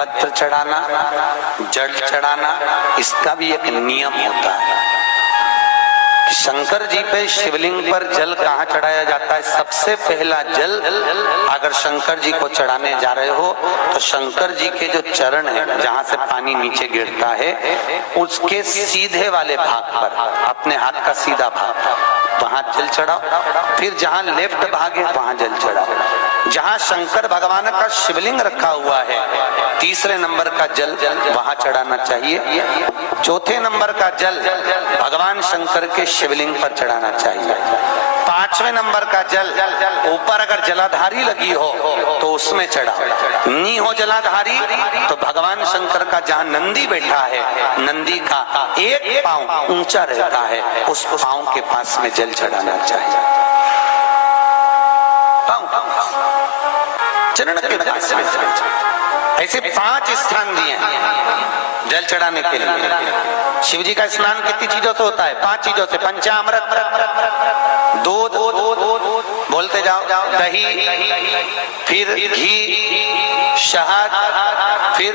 बेलपत्र चढ़ाना, जल चढ़ाना, इसका भी एक नियम होता है। शंकर जी पे शिवलिंग पर जल कहाँ चढ़ाया जाता है? सबसे पहला जल अगर शंकर जी को चढ़ाने जा रहे हो तो शंकर जी के जो चरण है, जहाँ से पानी नीचे गिरता है, उसके सीधे वाले भाग पर, अपने हाथ का सीधा भाग, वहां जल चढ़ाओ। फिर जहाँ लेफ्ट भाग है वहां जल चढ़ाओ। जहाँ शंकर भगवान का शिवलिंग रखा हुआ है, तीसरे नंबर का जल वहां चढ़ाना चाहिए। चौथे नंबर का जल भगवान शंकर के शिवलिंग पर चढ़ाना चाहिए। पांचवें नंबर का जल ऊपर अगर जलाधारी लगी हो तो उसमें चढ़ाओ। नी हो जलाधारी तो भगवान शंकर का जहाँ नंदी बैठा है, नंदी का एक पांव ऊंचा रहता है, उस पांव के पास में जल चढ़ाना चाहिए। चरण के पास में ऐसे 5 स्थान दिए हैं जल चढ़ाने के लिए। शिव जी का स्नान कितनी चीजों से होता है? 5 चीजों से। पंचामृत, दूध, बोलते जाओ, दही, फिर घी, शहद, फिर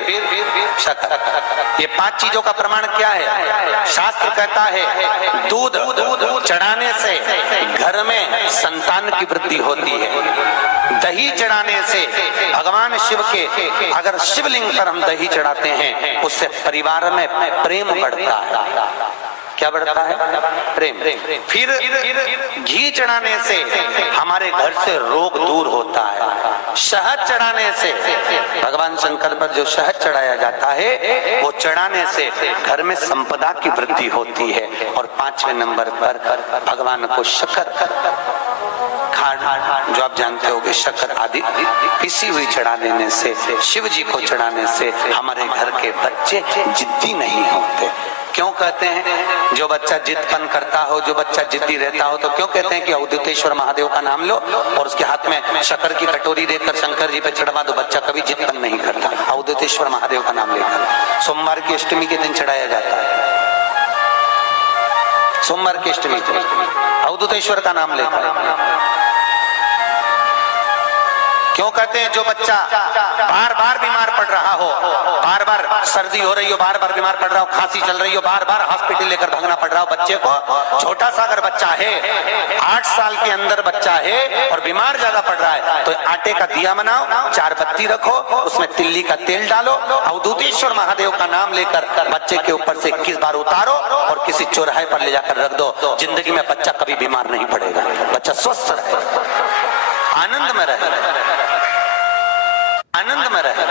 शक्कर। ये 5 चीजों का प्रमाण क्या है? शास्त्र कहता है दूध चढ़ाने से घर में संतान की वृद्धि होती है। दही चढ़ाने से भगवान शिव के, अगर शिवलिंग पर हम दही चढ़ाते हैं, उससे परिवार में प्रेम बढ़ता है। क्या बढ़ता है? प्रेम। फिर घी चढ़ाने से हमारे घर से रोग दूर होता है। शहद चढ़ाने से, भगवान शंकर पर जो शहद चढ़ाया जाता है, वो चढ़ाने से घर में संपदा की वृद्धि होती है। और 5वें नंबर पर भगवान को शक्कर, जो आप जानते होंगे, शक्कर आदि पिसी हुई चढ़ा देने से, शिव जी को चढ़ाने से हमारे घर के बच्चे जिद्दी नहीं होते। क्यों कहते हैं? जो बच्चा जिद्दपन करता हो, जो बच्चा जिद्दी रहता हो, तो क्यों कहते हैं कि अवधूतेश्वर महादेव का नाम लो और उसके हाथ में शक्कर की कटोरी देकर शंकर जी पे चढ़वा दो, बच्चा कभी जिद्दपन नहीं करता। अवधूतेश्वर महादेव का नाम लेकर सोमवार की अष्टमी के दिन चढ़ाया जाता है। सोमवार की अष्टमी अवधूतेश्वर का नाम लेकर। क्यों कहते हैं? जो बच्चा बार बार बीमार पड़ रहा हो, बार बार सर्दी हो रही हो, बार बार बीमार पड़ रहा हो, खांसी चल रही हो, बार बार हॉस्पिटल लेकर भागना पड़ रहा हो बच्चे को, छोटा सा अगर बच्चा है, 8 साल के अंदर बच्चा है और बीमार ज्यादा पड़ रहा है, तो आटे का दिया बनाओ, 4 बत्ती रखो, उसमें तिल्ली का तेल डालो, अवधूतेश्वर महादेव का नाम लेकर बच्चे के ऊपर से 21 बार उतारो और किसी चौराहे पर ले जाकर रख दो। जिंदगी में बच्चा कभी बीमार नहीं पड़ेगा, बच्चा स्वस्थ रहे, आनंद में रहे, आनंद में रहे।